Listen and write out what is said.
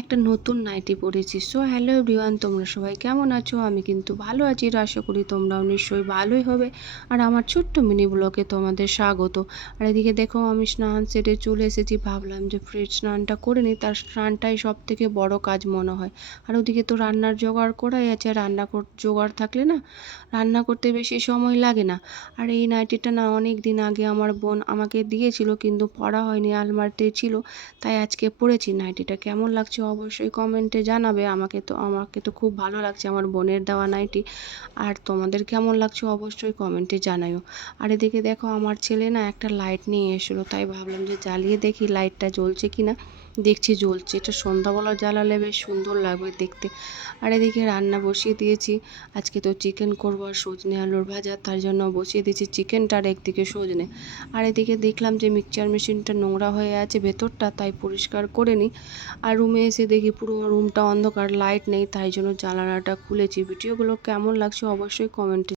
একটা নতুন নাইটি পরেছি। সো হ্যালো এভরিওয়ান, তোমরা সবাই কেমন আছো? আমি কিন্তু ভালো আছি, আর আশা করি তোমরাও নিশ্চয়ই ভালোই হবে। আর আমার ছোট্ট মিনি ব্লগে তোমাদের স্বাগত। আর এদিকে দেখো, আমি স্নান সেরে চলে এসেছি। ভাবলাম যে ফ্রেশ স্নানটা করে নিই, তার স্নানটাই সব থেকে বড় কাজ মনে হয়। আর ওদিকে তো রান্নার জোগাড় করাই আছে, আর জোগাড় থাকলে না রান্না করতে বেশি সময় লাগে না। আর এই নাইটিটা না অনেক দিন আগে আমার বোন আমাকে দিয়েছিল, কিন্তু পরা হয়নি, আলমারিতে ছিল। তাই আজকে পরেছি। নাইটিটা কেমন লাগছে অবশ্যই কমেন্টে জানাবে। আমাকে তো খুব ভালো লাগছে, আমার বোনের দেওয়া নাইটি। আর তোমাদের কেমন লাগছে অবশ্যই কমেন্টে জানাইও। আর এদিকে দেখো, আমার ছেলে না একটা লাইট নিয়ে এসেছিলো, তাই ভাবলাম যে জ্বালিয়ে দেখি লাইটটা জ্বলছে কিনা। দেখছি জ্বলছে। এটা সন্ধ্যাবেলা জ্বালালে বেশ সুন্দর লাগবে দেখতে। আর এদিকে রান্না বসিয়ে দিয়েছি। আজকে তো চিকেন করবো আর সজনে আলুর ভাজা, তার জন্য বসিয়ে দিয়েছি চিকেনটা আর একদিকে সজনে। আর এদিকে দেখলাম যে মিক্সচার মেশিনটা নোংরা হয়ে আছে ভেতরটা, তাই পরিষ্কার করে নিই। আর রুমে এসে দেখি পুরো রুমটা অন্ধকার, লাইট নেই, তাই জন্য জানালাটা খুলেছি। ভিডিওগুলো কেমন লাগছে অবশ্যই কমেন্টে